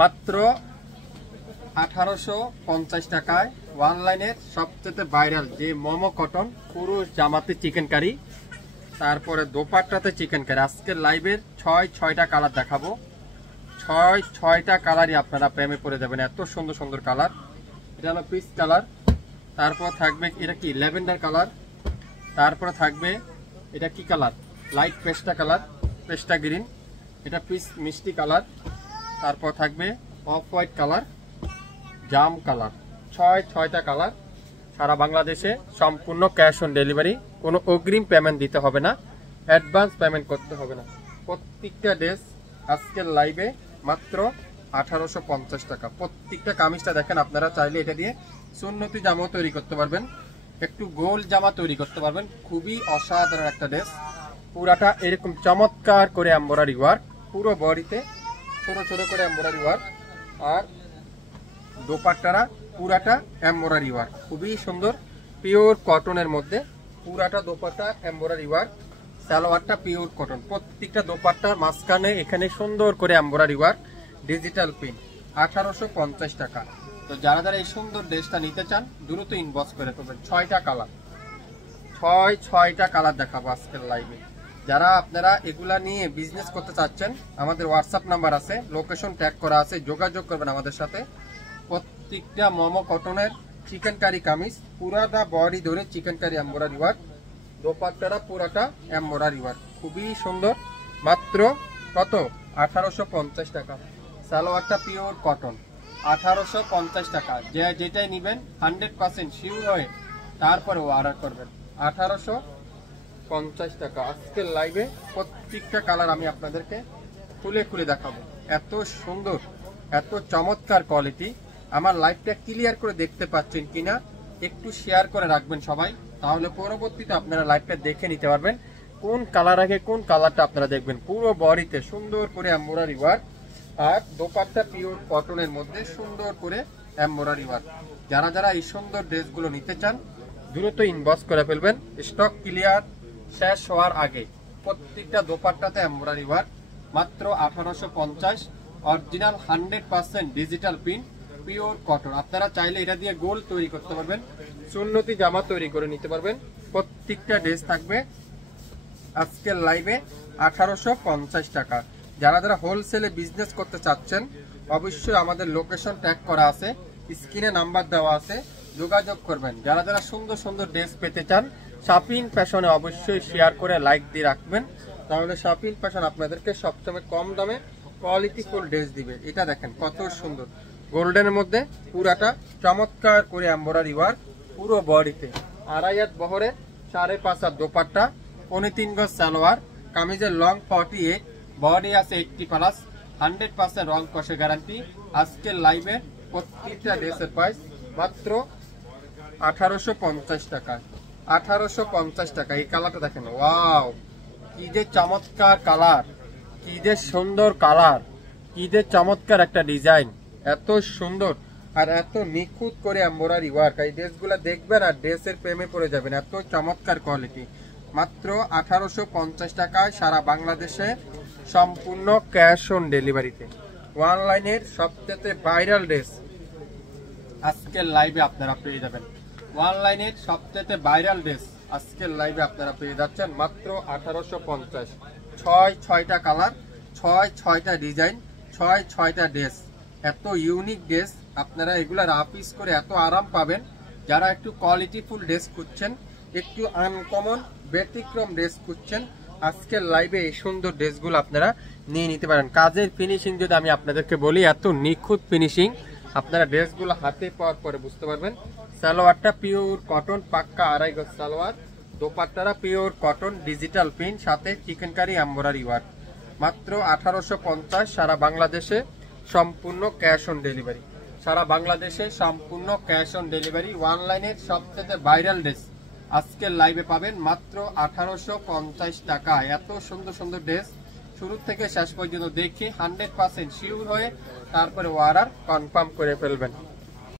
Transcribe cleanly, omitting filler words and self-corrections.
মাত্র 1850 টাকায় অনলাইনের সবচেয়ে ভাইরাল যে মোমো কটন পুরুষ জামাতে চিকেন কারি, তারপরে দোপাট্টাতে চিকেন কারি। আজকের লাইভের 6টা কালার দেখাবো। 6টা কালারই আপনারা প্রেমে পড়ে যাবেন, এত সুন্দর সুন্দর কালার। এটা হলো পিচ কালার, তারপর থাকবে এটা কি ল্যাভেন্ডার কালার, তারপরে থাকবে এটা কি কালার লাইট পেস্টা কালার, পেস্টা গ্রিন, এটা পিচ মিষ্টি কালার, তারপর থাকবে অফ হোয়াইট কালার, জাম কালার। 6টা কালার। সারা বাংলাদেশে সম্পূর্ণ ক্যাশ অন ডেলিভারি, কোনো অগ্রিম পেমেন্ট দিতে হবে না, অ্যাডভান্স পেমেন্ট করতে হবে না। প্রত্যেকটা ড্রেস আজকের লাইভে মাত্র 1850 টাকা। প্রত্যেকটা কামিজটা দেখেন, আপনারা চাইলে এটা দিয়ে সুন্নতি জামাও তৈরি করতে পারবেন, একটু গোল জামা তৈরি করতে পারবেন। খুবই অসাধারণ একটা ড্রেস, পুরাটা এরকম চমৎকার করে এমব্রয়ডারি ওয়ার্ক, পুরো বডিতে ছোট ছোট করে এমব্রয়ডারি ওয়ার্ক, আর দোপাট্টারা পুরাটা এমব্রয়ডারি ওয়ার্ক, খুবই সুন্দর পিওর কটনের মধ্যে। পুরাটা দোপাট্টা এমব্রয়ডারি ওয়ার্ক, সালোয়ারটা পিওর কটন। প্রত্যেকটা দোপাট্টার মাঝখানে এখানে সুন্দর করে এমব্রয়ডারি ওয়ার্ক, ডিজিটাল প্রিন্ট। 1850 টাকা। তো যারা যারা এই সুন্দর ড্রেসটা নিতে চান দ্রুত ইনবক্স করে ফেলবেন। 6টা কালার, 6টা কালার দেখাবো আজকের লাইভে। যারা আপনারা এগুলা নিয়ে বিজনেস করতে চাচ্ছেন, আমাদের হোয়াটসঅ্যাপ নাম্বার আছে, লোকেশন ট্যাগ করা আছে, যোগাযোগ করবেন আমাদের সাথে। প্রত্যেকটা মোমো কটনের চিকেন কারি কামিজ, পুরাটা বডি ধরে চিকেন কারি এমব্রয়ডারি ওয়ার্ক, দোপাট্টাটা পুরাটা এমব্রয়ডারি ওয়ার্ক, খুবই সুন্দর। মাত্র কত? 1850 টাকা। সালোয়ারটা পিওর কটন, 1850 টাকা। যেটাই নেবেন 100% শিওর হয়ে তারপরে অর্ডার করবেন। 1850 টাকা। আজকের লাইভে প্রত্যেকটা কালার আমি আপনাদেরকে খুলে খুলে দেখাবো। এত সুন্দর, এত চমৎকার কোয়ালিটি। আমার লাইভটা ক্লিয়ার করে দেখতে পাচ্ছেন কিনা একটু শেয়ার করে রাখবেন সবাই, তাহলে পরবর্তীতে আপনারা লাইভটা দেখে নিতে পারবেন কোন কালার আগে কোন কালারটা আপনারা দেখবেন। পুরো বডিতে সুন্দর করে এমব্রয়ডারি ওয়ার্ক, আর দোপাট্টা পিওর কটনের মধ্যে সুন্দর করে এমব্রয়ডারি ওয়ার্ক। যারা যারা এই সুন্দর ড্রেসগুলো নিতে চান দ্রুত ইনবক্স করে ফেলবেন, স্টক ক্লিয়ার শেষ হওয়ার আগে। প্রত্যেকটা দোপাট্টাতে এমব্রয়ডারি ওয়ার্ক, মাত্র 1850। Original 100% digital print, pure cotton. আপনারা চাইলে এটা দিয়ে গোল তৈরি করতে পারবেন, সুন্নতি জামা তৈরি করে নিতে পারবেন। প্রত্যেকটা ড্রেস থাকবে আজকের লাইভে 1850 টাকা। যারা যারা হোলসেলে বিজনেস করতে চাচ্ছেন অবশ্যই আমাদের লোকেশন ট্যাগ করা আছে, স্ক্রিনে নাম্বার দেওয়া আছে, যোগাযোগ করবেন। যারা যারা সুন্দর সুন্দর ড্রেস পেতে চান শপিং ফ্যাশনে অবশ্যই শেয়ার করে লাইক দিয়ে রাখবেন, তাহলে শপিং ফ্যাশন আপনাদেরকে সবসময় কম দামে কোয়ালিটিফুল ড্রেস দিবে। এটা দেখেন কত সুন্দর, গোল্ডেনের মধ্যে পুরাটা চমৎকার করে এমব্রয়ডারি ওয়ার্ক, পুরো বডিতে। 2.5 হাত বহরে 5.5 হাত দোপাট্টা, 3.25 গজ সালোয়ার, কামিজের লং 48, বডি আছে 80+, 100% রং কষে গ্যারান্টি। আজকের লাইভে প্রত্যেকটা ড্রেসের প্রাইস মাত্র 1850 টাকা। 1850 টাকা। এই কালারটা দেখেন, ওয়াও কি যে চমৎকার কালার, কি যে সুন্দর কালার, কি যে চমৎকার একটা ডিজাইন, এত সুন্দর আর এত নিখুঁত করে এমব্রয়ডারি ওয়ার্ক। এই ড্রেসগুলো দেখবেন আর ড্রেসের প্রেমে পড়ে যাবেন, এত চমৎকার কোয়ালিটি। মাত্র 1850 টাকায় সারা বাংলাদেশে সম্পূর্ণ ক্যাশ অন ডেলিভারিতে। অনলাইনের সবচেয়ে ভাইরাল ড্রেস আজকের লাইভে আপনারা পেয়ে যাবেন। অনলাইনের সবচেয়ে ভাইরাল ড্রেস আজকের লাইভে আপনারা পেয়ে যাচ্ছেন মাত্র 1850। 6টা কালার, 6টা ডিজাইন, 6টা ড্রেস, এত ইউনিক ড্রেস। আপনারা এগুলা রাফ ইউজ করে এত আরাম পাবেন। যারা একটু কোয়ালিটিফুল ড্রেস খুঁজছেন, একটু আনকমন ব্যতিক্রম ড্রেস খুঁজছেন, আজকের লাইভে এই সুন্দর ড্রেসগুলো আপনারা নিয়ে নিতে পারেন। কাজের ফিনিশিং যদি আমি আপনাদেরকে বলি, এত নিখুঁত ফিনিশিং, আপনারা ড্রেসগুলো হাতে পাওয়ার পরে বুঝতে পারবেন। সালোয়ারটা পিওর কটন, পাক্কা 2.5 গজ সালোয়ার, দোপাট্টারা পিওর কটন, ডিজিটাল প্রিন্ট, সাথে চিকেন কারি এমব্রয়ডারি ওয়ার্ক। মাত্র 1850। সারা বাংলাদেশে সম্পূর্ণ ক্যাশ অন ডেলিভারি। সারা বাংলাদেশে সম্পূর্ণ ক্যাশ অন ডেলিভারি। অনলাইনের সবচেয়ে ভাইরাল ড্রেস আজকের লাইভে পাবেন মাত্র 1850 টাকা। এত সুন্দর সুন্দর ড্রেস শুরু থেকে শেষ পর্যন্ত দেখে 100% শিওর হয়ে তারপরে অর্ডার কনফার্ম করে ফেলবেন।